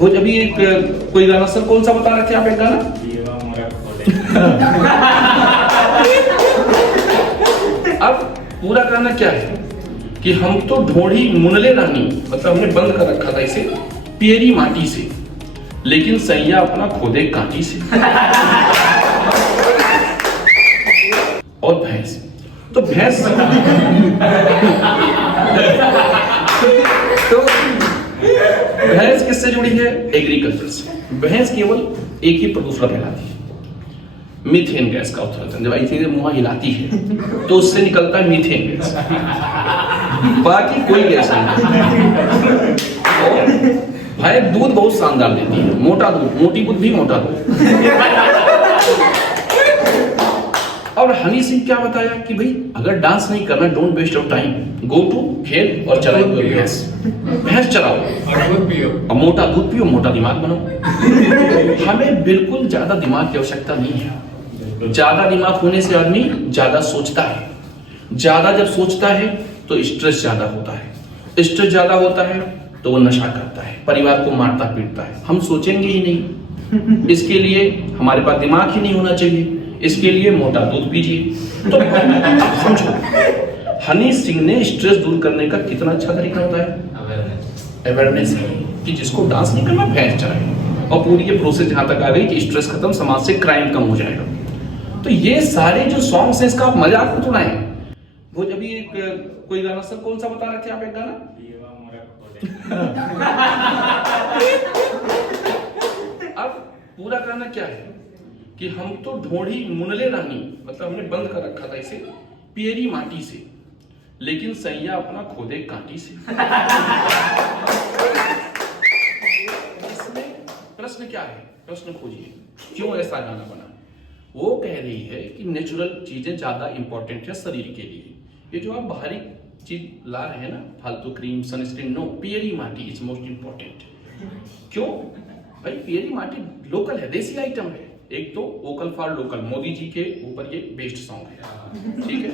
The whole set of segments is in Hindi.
वो अभी एक कोई गाना सर कौन सा बता रहे थे आप एक गाना? अब पूरा गाना क्या है कि हम तो ढोढ़ी मुनले रानी, मतलब हमने बंद कर रखा था इसे पियरी माटी से, लेकिन सैया अपना खोदे कांटी से। और भैंस, तो भैंस तो भैंस किससे जुड़ी है? एग्रीकल्चर से। भैंस केवल एक ही प्रदूषण फैलाती है, मीथेन गैस का उत्सर्जन। जब ऐसे मुंह हिलाती है तो उससे निकलता है मीथेन गैस, बाकी कोई गैस नहीं। और भाई दूध बहुत शानदार देती है, मोटा दूध, मोटी बुद्धि मोटा दूध। और हनी सिंह क्या बताया कि भाई अगर डांस नहीं करना, don't waste your time, go to खेल और चराओ भैंस, भैंस चराओ और मोटा दूध पियो, मोटा दिमाग बनाओ। हमें बिल्कुल ज्यादा दिमाग की आवश्यकता नहीं है। ज्यादा दिमाग होने से आदमी ज्यादा सोचता है, ज्यादा जब सोचता है तो स्ट्रेस ज्यादा होता है, स्ट्रेस ज्यादा होता है तो वो नशा करता है, परिवार को मारता पीटता है। हम सोचेंगे ही नहीं, इसके लिए हमारे पास दिमाग ही नहीं होना चाहिए, इसके लिए मोटा दूध पीजिए। तो आप समझो हनी सिंह ने स्ट्रेस दूर करने का कितना अच्छा तरीका बताया, अवेयरनेस है कि जिसको डांस नहीं करना भैंस चराए, और पूरी ये प्रोसेस जहां तक आ गई कि स्ट्रेस खत्म, समाज से क्राइम कम हो जाएगा। तो ये सारे जो सॉन्ग्स हैं इसका आप मजाक मत उड़ाएं। वो अभी एक कोई गाना सर कौन सा बता रहे थे आप एक गाना? अब पूरा गाना क्या है कि हम तो ढोढ़ी मुनले रानी, मतलब हमने बंद कर रखा था इसे पियरी माटी से, लेकिन सैया अपना खोदे कांटी से। इसमें प्रश्न क्या है? प्रश्न खोजिए क्यों ऐसा गाना बना। वो कह रही है कि नेचुरल चीजें ज्यादा इंपॉर्टेंट है शरीर के लिए। ये जो आप बाहरी चीज ला रहे हैं ना, फालतू क्रीम, सनस्क्रीन, नो, पियरी माटी इज मोस्ट इंपॉर्टेंट। क्यों भाई? पियरी माटी लोकल है, देसी आइटम है। एक तो vocal for local, Modi ji के ऊपर ये बेस्ड सॉन्ग है, ठीक है।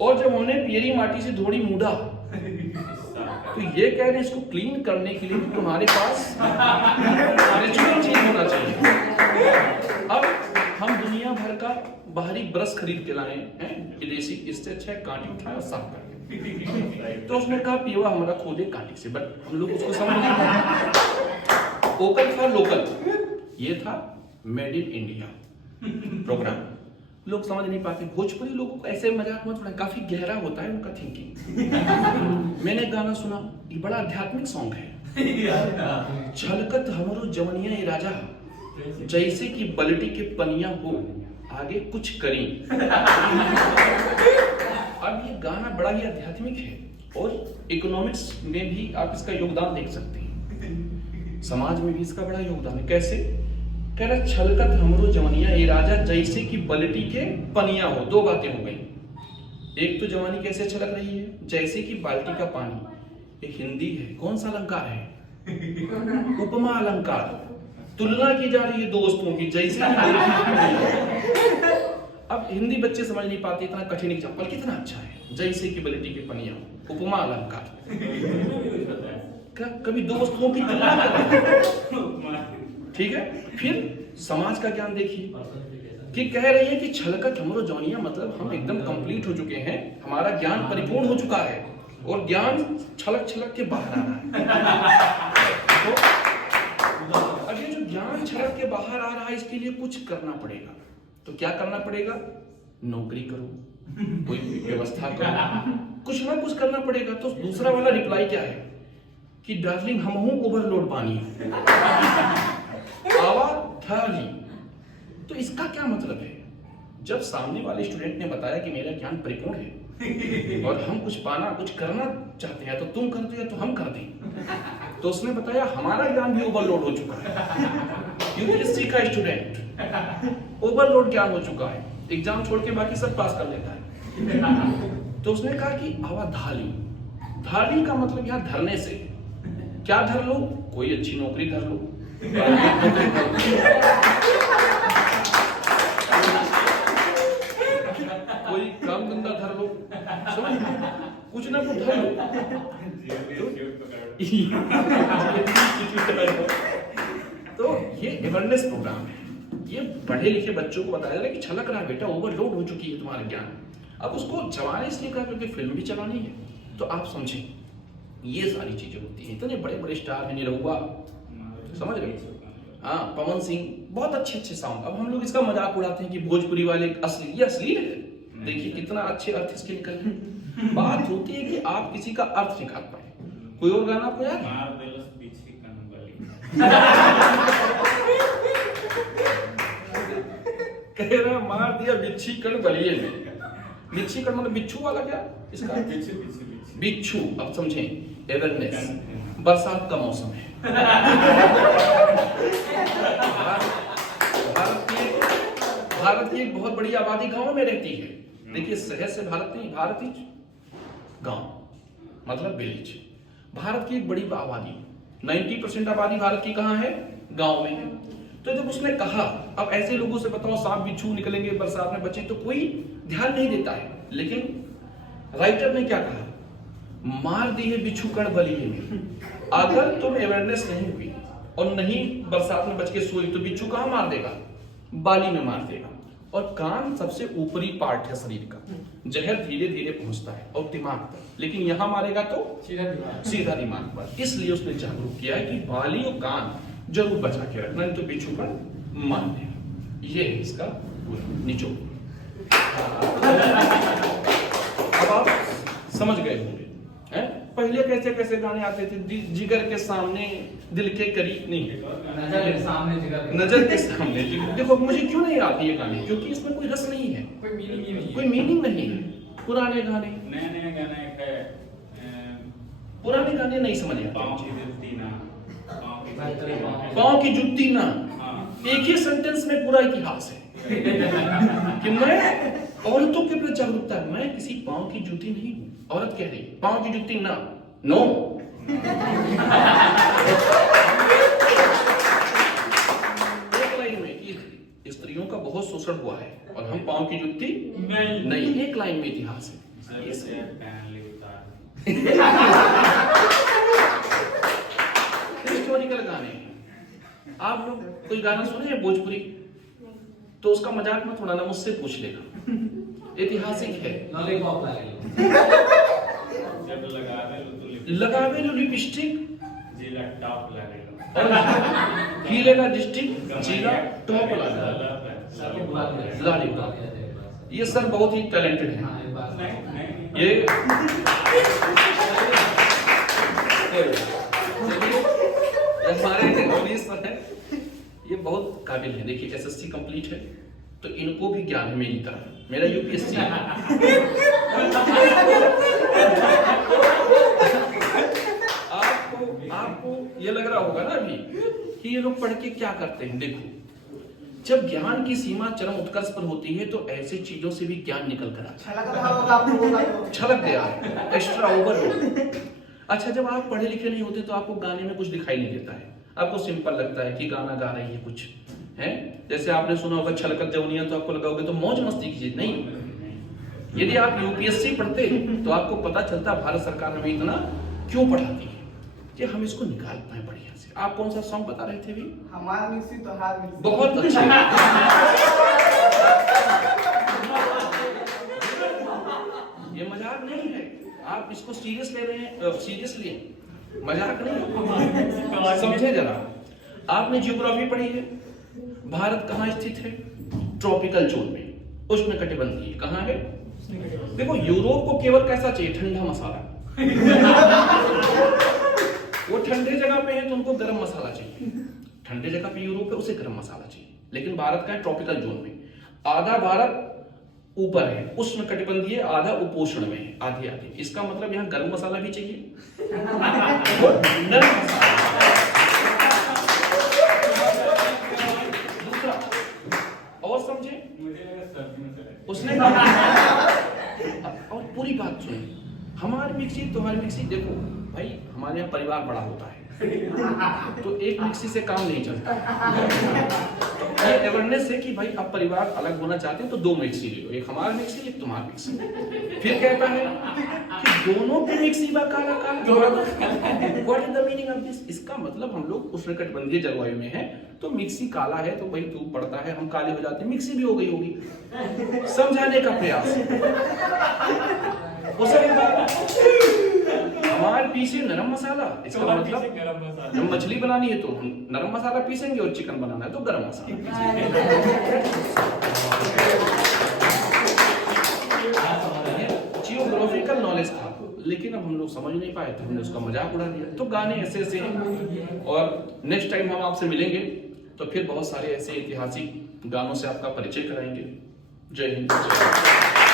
और जब हमने पियरी माटी से थोड़ी मूढ़ा, तो ये कह रहे हैं इसको क्लीन करने के लिए तुम्हारे पास नेचुरल चीज होना चाहिए। अब हम दुनिया भर का बाहरी ब्रश खरीद के लाए हैं विदेशी, इससे अच्छा कांटी उठाए और साफ करके। तो उसने कहा पियो हमारा खोदे कांटी से, बट हम लोग उसको समझ नहीं पाए। वोकल फॉर लोकल ये था मेड इन इंडिया प्रोग्राम, लोग समझ नहीं पाते। भोजपुरी लोगों को ऐसे मजाक मत उड़ाएं, काफी गहरा होता है उनका थिंकिंग। मैंने गाना सुना, ये बड़ा आध्यात्मिक सॉन्ग है। छलकत हमरो जवनिया ए राजा, जैसे कि बल्टी के पनिया हो, आगे कुछ करी। अब ये गाना बड़ा ही आध्यात्मिक है और इकोनॉमिक्स में भी आप इसका योगदान देख सकते हैं, समाज में भी इसका बड़ा योगदान है। कैसे? कह रहा छलकत हमरो जवानिया ए राजा, जैसे कि बल्टी के पनिया हो। दो बातें हो गई, एक तो जवानी कैसे छलक रही है, जैसे कि बाल्टी का पानी। एक हिंदी है, कौन सा अलंकार है? उपमा अलंकार। तुलना की जा रही है दो वस्तुओं की, जैसे अब हिंदी बच्चे समझ नहीं पाते, इतना कठिन एग्जाम्पल कितना अच्छा है, जैसे कि बल्टी के पनिया, उपमा अलंकार। कभी दो वस्तुओं की तुलना कर, ठीक है। फिर समाज का ज्ञान देखिए कि कह रही है कि छलकत हमरो जौनिया, मतलब हम एकदम कंप्लीट हो चुके हैं, हमारा ज्ञान परिपूर्ण हो चुका है और ज्ञान छलक छलक के बाहर आ रहा है। तो अब ये जो ज्ञान छलक के बाहर आ रहा है, इसके लिए कुछ करना पड़ेगा। तो क्या करना पड़ेगा? नौकरी करो, कोई व्यवस्था करो, कुछ ना कुछ करना पड़ेगा। तो दूसरा वाला रिप्लाई क्या है कि डार्लिंग हम हूं ओवरलोड पानी आवाधाली। तो इसका क्या मतलब है? जब सामने वाले स्टूडेंट ने बताया कि मेरा ज्ञान परिपूर्ण है और हम कुछ पाना, कुछ करना चाहते हैं, तो तुम कर दो या तो हम कर दें, तो उसने बताया हमारा ज्ञान भी ओवरलोड हो चुका है। यूपीएससी का स्टूडेंट ओवरलोड ज्ञान हो चुका है, एग्जाम छोड़ के बाकी सब पास कर लेता है। तो उसने कहा कि आवाधाली, धाली का मतलब यहाँ धरने से। क्या धर लो? कोई अच्छी नौकरी धर लो, कोई काम धंधा धर लो, कुछ ना कुछ धर लो। अवेयरनेस प्रोग्राम है। ये पढ़े लिखे बच्चों को बताया जा रहा है कि छलक रहा है बेटा, ओवरलोड हो चुकी है तुम्हारा ज्ञान। अब उसको चलाने इसलिए कहा क्योंकि फिल्म भी चलानी है। तो आप समझें, ये सारी चीजें होती हैं। इतने बड़े बड़े स्टार हैं, निरहुआ, समझ रहे, हाँ, पवन सिंह, बहुत अच्छे अच्छे सॉन्ग। अब हम लोग इसका मजाक उड़ाते हैं कि भोजपुरी वाले असली, ये असली है। देखिए कितना अच्छे अर्थ इसके निकल रहे। बात होती है कि आप किसी का अर्थ निकाल पाए। कोई और गाना आपको याद है? कह रहा मार दिया बिच्छी कण बलिए में। बिच्छी कण मतलब बिच्छू वाला, क्या इसका बिच्छू। अब समझें, अवेयरनेस, बरसात का मौसम है। भारत की एक बहुत बड़ी आबादी गांव में रहती है। देखिए शहर से भारत नहीं, भारत ही गांव मतलब विलेज। भारत की एक बड़ी आबादी, 90% आबादी भारत की कहाँ है? गांव में है। तो जब उसने कहा, अब ऐसे लोगों से बताओ सांप बिच्छू निकलेंगे बरसात में बचे, तो कोई ध्यान नहीं देता है। लेकिन राइटर ने क्या कहा? मार दी है बिच्छू कण बलिए में। अगर तुम अवेयरनेस नहीं हुई और नहीं बरसात में बच के सोई तो बिच्छू कहाँ मार देगा? बाली में मार देगा। और कान सबसे ऊपरी पार्ट है शरीर का, जहर धीरे धीरे पहुंचता है और दिमाग तक, लेकिन यहां मारेगा तो सीधा दिमाग पर। इसलिए उसने जागरूक किया है कि बाली और कान जरूर बचा के रखना, नहीं तो बिच्छू पर मार देगा। ये है इसका पूरा निचोड़। अब आप समझ गए होंगे पहले कैसे कैसे गाने आते थे, जिगर के सामने दिल के करीब नहीं, नजर के सामने जिगर, नजर के सामने। देखो मुझे क्यों नहीं आती ये गाने, क्योंकि इसमें कोई रस नहीं है, कोई मीनिंग ही नहीं है। कोई मीनिंग नहीं है। पुराने गाने, नए गाने पुराने गाने नहीं समझ आते। पाँव की जुत्ती ना, पाँव की जुत्ती ना, एक ही सेंटेंस में पूरा इतिहास है कि मैं औरतों के प्रति जागरूकता है। मैं किसी पाँव की जूती नहीं हूँ। औरत कह रही पाँव की जूती ना, नो। एक लाइन में कि स्त्रियों का बहुत शोषण हुआ है और हम पाँव की जूती नहीं। एक लाइन में इतिहास है। हिस्टोरिकल गाने, आप लोग कोई गाना सुने हैं भोजपुरी तो उसका मजाक मत उड़ाना, मुझसे पूछ लेना, ऐतिहासिक है। लगावे लो लिपस्टिक, जिला टॉप हीलेगा डिस्ट्रिक्ट, जिला टॉप लगा। ये सर बहुत ही टैलेंटेड है। ये हमारे ऑडियंस पर है, ये बहुत काबिल है। देखिए एसएससी कंप्लीट है तो इनको भी ज्ञान है मेरी तरह, मेरा यूपीएससी है। आपको ये लग रहा होगा ना अभी कि ये लोग पढ़ के क्या करते हैं। देखो जब ज्ञान की सीमा चरम उत्कर्ष पर होती है तो ऐसे चीजों से भी ज्ञान निकल कर आता है, छलक गया है, एक्स्ट्रा ओवर। अच्छा जब आप पढ़े लिखे नहीं होते तो आपको गाने में कुछ दिखाई नहीं देता है, आपको सिंपल लगता है कि गाना गा रही है कुछ है। जैसे आपने सुना होगा छलकत जवनिया, तो आपको लगा होगा तो मौज मस्ती की चीज नहीं। यदि आप यूपीएससी पढ़ते तो आपको पता चलता भारत सरकार हमें इतना क्यों पढ़ाती है कि हम इसको निकाल पाए बढ़िया से। आप कौन सा सॉन्ग बता रहे थे भी? हमारा मिक्सी तो हार मिक्सी। बहुत अच्छे। ये मजाक नहीं है, आप इसको सीरियस ले रहे हैं, सीरियसली मजाक नहीं। समझे जरा, आपने जियोग्राफी पढ़ी है, भारत कहाँ स्थित है? ट्रॉपिकल जोन में, उष्णकटिबंधीय। कहाँ है? देखो यूरोप को केवल कैसा चाहिए? ठंडा मसाला। वो ठंडे जगह पे है तो उनको गर्म मसाला चाहिए। ठंडे जगह पे यूरोप है, उसे गर्म मसाला चाहिए। लेकिन भारत का है ट्रॉपिकल जोन में, आधा भारत ऊपर है उष्णकटिबंधीय, आधा उपोष्ण में है, आधे आधे। इसका मतलब यहाँ गर्म मसाला भी चाहिए और नरम मसाला। दूसरा और समझे, उसने और पूरी बात सुनी, हमारी मिक्सी तुम्हारी मिक्सी। देखो भाई हमारे यहाँ परिवार बड़ा होता है तो एक मिक्सी से काम नहीं चलता। ये अवेयरनेस है कि भाई अब परिवार अलग होना चाहते हैं तो दो मिक्सी ले लो, एक हमारा मिक्सी एक तुम्हारा मिक्सी। फिर कहता है कि दोनों की मिक्सी बा काला काला, what is the meaning of this? इसका मतलब हम लोग उष्णकटिबंधीय जलवायु में हैं, तो मिक्सी काला है तो भाई धूप पड़ता है, हम काले हो जाते हैं, मिक्सी भी हो गई होगी। समझाने का प्रयास वो सब हमारे पीछे नरम मसाला, इसका मतलब गरम मसाला। जब मछली बनानी है तो हम नरम मसाला पीसेंगे और चिकन बनाना है तो गरम मसाला जियोग्राफिकल नॉलेज था, लेकिन अब हम लोग समझ नहीं पाए तो हमने उसका मजाक उड़ा दिया। तो गाने ऐसे ऐसे हैं, और नेक्स्ट टाइम हम आपसे मिलेंगे तो फिर बहुत सारे ऐसे ऐतिहासिक गानों से आपका परिचय कराएंगे। जय हिंद, जय भारत।